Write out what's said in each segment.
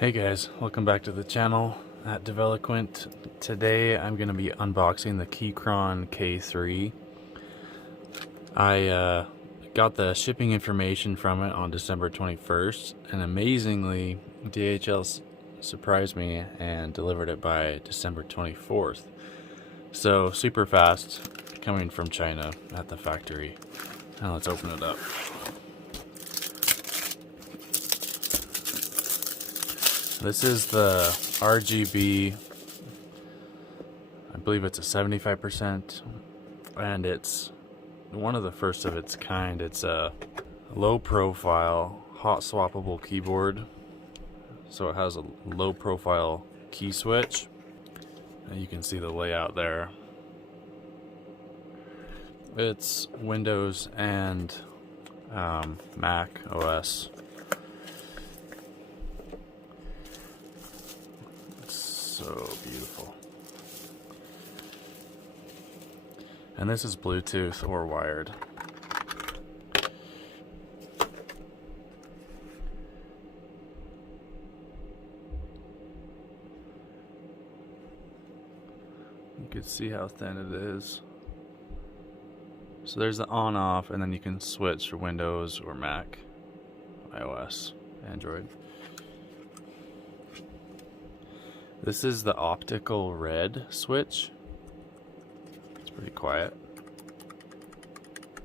Hey guys, welcome back to the channel at Develoquent. Today I'm going to be unboxing the Keychron K3. I got the shipping information from it on December 21st, and amazingly DHL surprised me and delivered it by December 24th. So super fast, coming from China at the factory. Now let's open it up. This is the RGB, I believe it's a 75%, and it's one of the first of its kind. It's a low profile hot swappable keyboard. So it has a low profile key switch. And you can see the layout there. It's Windows and Mac OS. So beautiful. And this is Bluetooth or wired. You can see how thin it is. So there's the on off, and then you can switch for Windows or Mac, iOS, Android. This is the optical red switch. It's pretty quiet.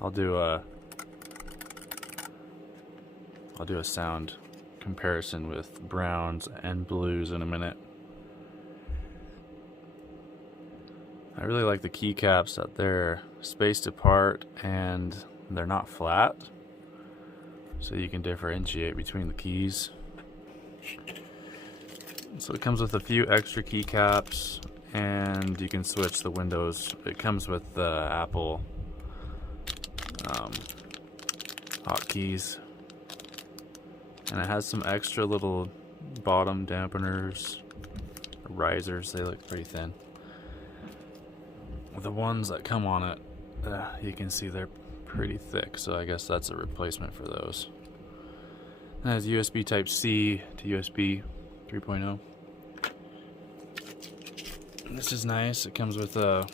I'll do a sound comparison with browns and blues in a minute. I really like the keycaps that they're spaced apart and they're not flat, so you can differentiate between the keys. So it comes with a few extra keycaps, and you can switch the windows. It comes with the Apple hotkeys, and it has some extra little bottom dampeners, risers. They look pretty thin. The ones that come on it, you can see they're pretty thick, so I guess that's a replacement for those. It has USB Type-C to USB 3.0. This is nice. It comes with a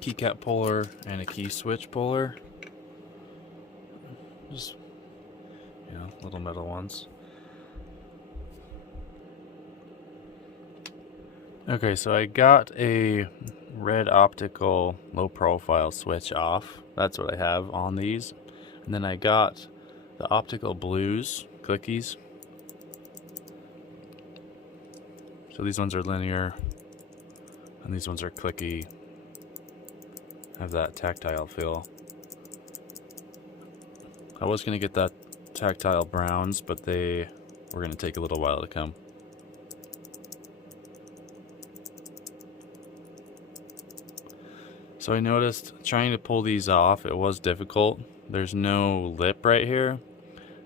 keycap puller and a key switch puller. Just, you know, little metal ones. Okay, so I got a red optical low profile switch off. That's what I have on these. And then I got the optical blues clickies. So these ones are linear, and these ones are clicky. Have that tactile feel. I was going to get that tactile browns, but they were going to take a little while to come. So I noticed trying to pull these off, it was difficult. There's no lip right here.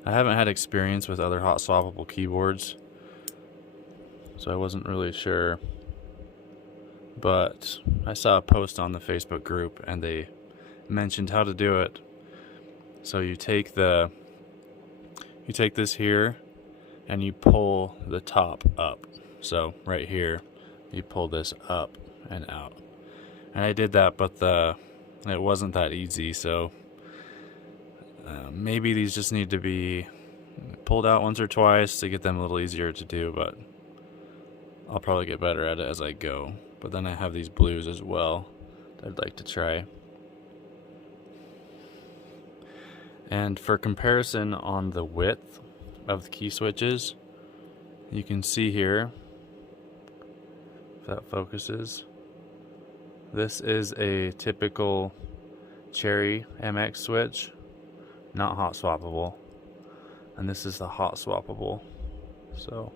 I haven't had experience with other hot swappable keyboards, so I wasn't really sure. But I saw a post on the Facebook group and they mentioned how to do it. So you take this here and you pull the top up. So right here you pull this up and out. And I did that, but it wasn't that easy, so maybe these just need to be pulled out once or twice to get them a little easier to do, but I'll probably get better at it as I go. But then I have these blues as well that I'd like to try. And for comparison on the width of the key switches, you can see here, if that focuses, this is a typical Cherry MX switch, not hot swappable. And this is the hot swappable. So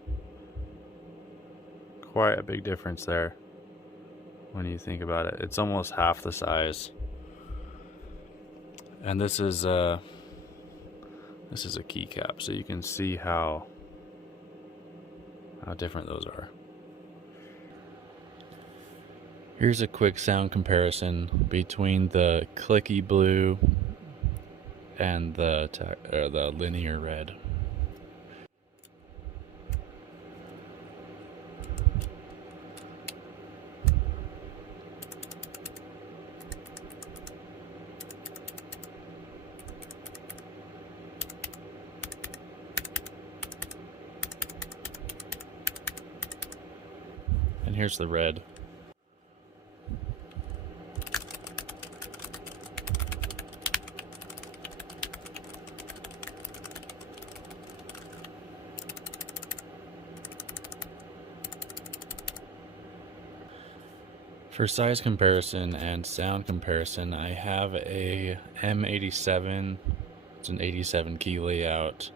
quite a big difference there when you think about it. It's almost half the size. And this is a keycap, so you can see how different those are. Here's a quick sound comparison between the clicky blue and the linear red. here's the red. For size comparison and sound comparison, I have a M87, it's an 87 key layout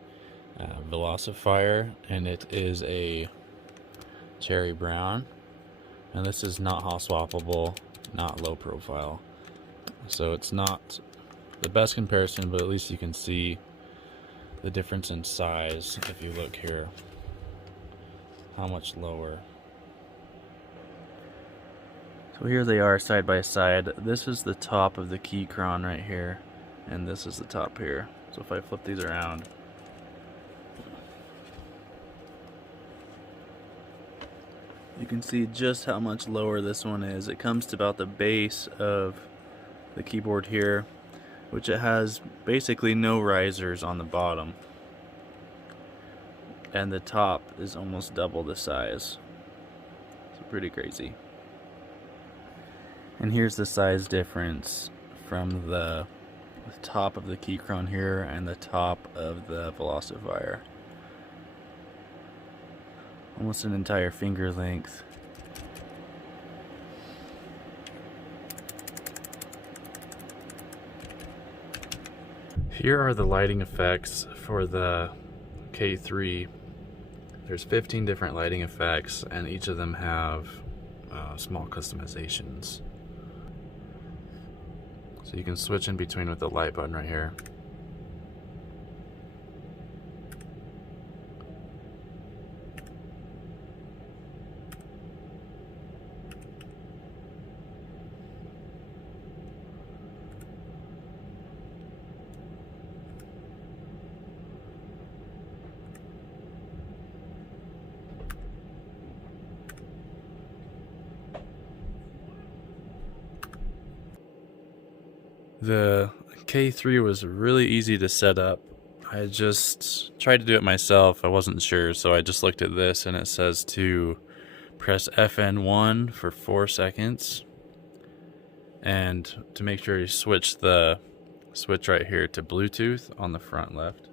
Velocifier, and it is a cherry brown, and this is not hot swappable, not low profile, so it's not the best comparison, but at least you can see the difference in size if you look here, how much lower. So here they are side by side. This is the top of the Keychron right here, and this is the top here. So if I flip these around, you can see just how much lower this one is. It comes to about the base of the keyboard here, which it has basically no risers on the bottom. And the top is almost double the size. It's pretty crazy. And here's the size difference from the top of the Keychron here and the top of the Velocifier. Almost an entire finger length. Here are the lighting effects for the K3. There's 15 different lighting effects, and each of them have small customizations. So you can switch in between with the light button right here. The K3 was really easy to set up. I just tried to do it myself. I wasn't sure, so I just looked at this, and it says to press FN1 for 4 seconds, and to make sure you switch the switch right here to Bluetooth on the front left.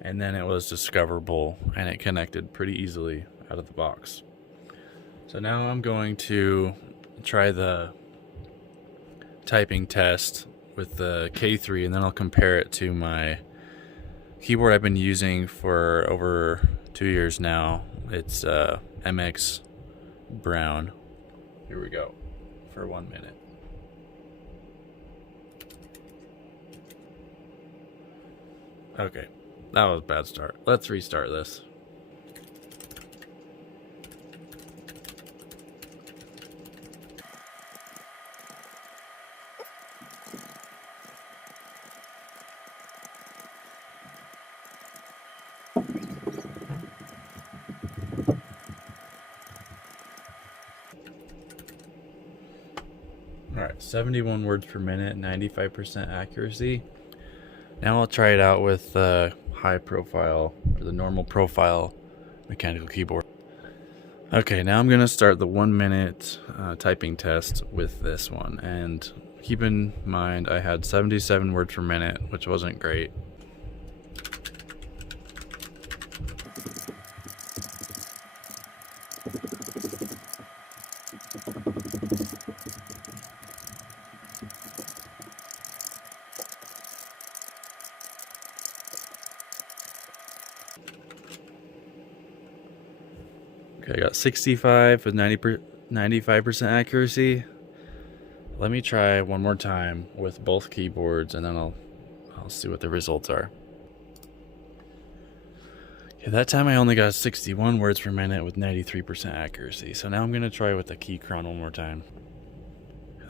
And then it was discoverable, and it connected pretty easily out of the box. So now I'm going to try the typing test with the K3, and then I'll compare it to my keyboard I've been using for over 2 years now. It's MX Brown. Here we go for 1 minute. Okay, that was a bad start. Let's restart this. Alright, 71 words per minute, 95% accuracy. Now I'll try it out with the high profile, or the normal profile mechanical keyboard. Okay, now I'm going to start the 1 minute typing test with this one. And keep in mind I had 77 words per minute, which wasn't great. Okay, I got 65 with 95% accuracy. Let me try one more time with both keyboards, and then I'll see what the results are. Okay, that time I only got 61 words per minute with 93% accuracy. So now I'm going to try with the Keychron one more time.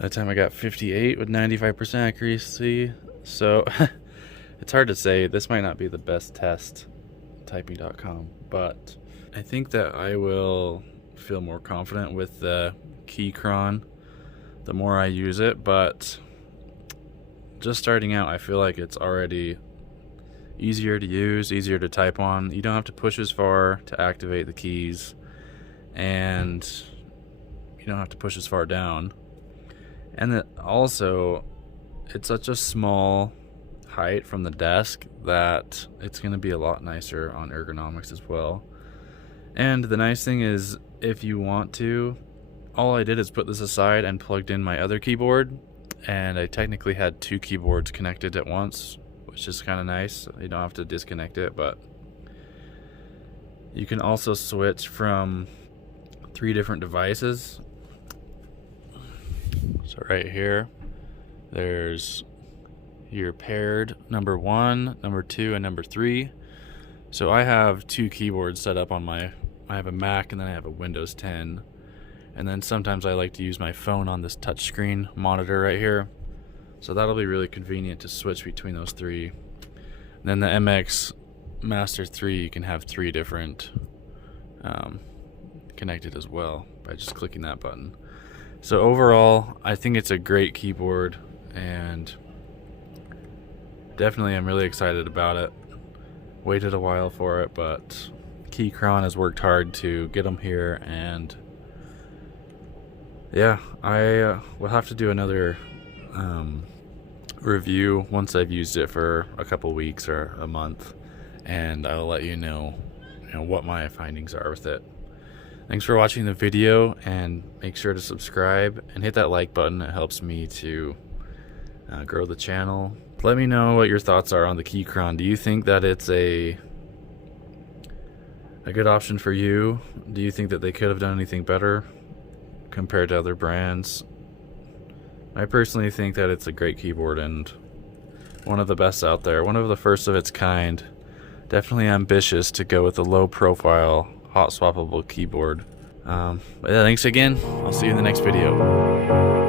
That time I got 58 with 95% accuracy. So it's hard to say. This might not be the best test, typing.com, but I think that I will feel more confident with the Keychron the more I use it. But just starting out, I feel like it's already easier to use, easier to type on. You don't have to push as far to activate the keys, and you don't have to push as far down. And then also, it's such a small height from the desk that it's going to be a lot nicer on ergonomics as well. And the nice thing is, if you want to, all I did is put this aside and plugged in my other keyboard, and I technically had 2 keyboards connected at once, which is kind of nice. You don't have to disconnect it, but you can also switch from 3 different devices. So right here, there's your paired number 1, number 2, and number 3. So I have 2 keyboards set up on I have a Mac and then I have a Windows 10. And then sometimes I like to use my phone on this touchscreen monitor right here. So that'll be really convenient to switch between those 3. And then the MX Master 3, you can have 3 different connected as well by just clicking that button. So overall, I think it's a great keyboard, and definitely I'm really excited about it. Waited a while for it, but Keychron has worked hard to get them here, and yeah, I will have to do another review once I've used it for a couple weeks or a month, and I'll let you know what my findings are with it. Thanks for watching the video, and make sure to subscribe and hit that like button. It helps me to grow the channel. Let me know what your thoughts are on the Keychron. Do you think that it's a good option for you? Do you think that they could have done anything better compared to other brands? I personally think that it's a great keyboard and one of the best out there, one of the first of its kind. Definitely ambitious to go with a low profile hot swappable keyboard. But yeah, thanks again. I'll see you in the next video.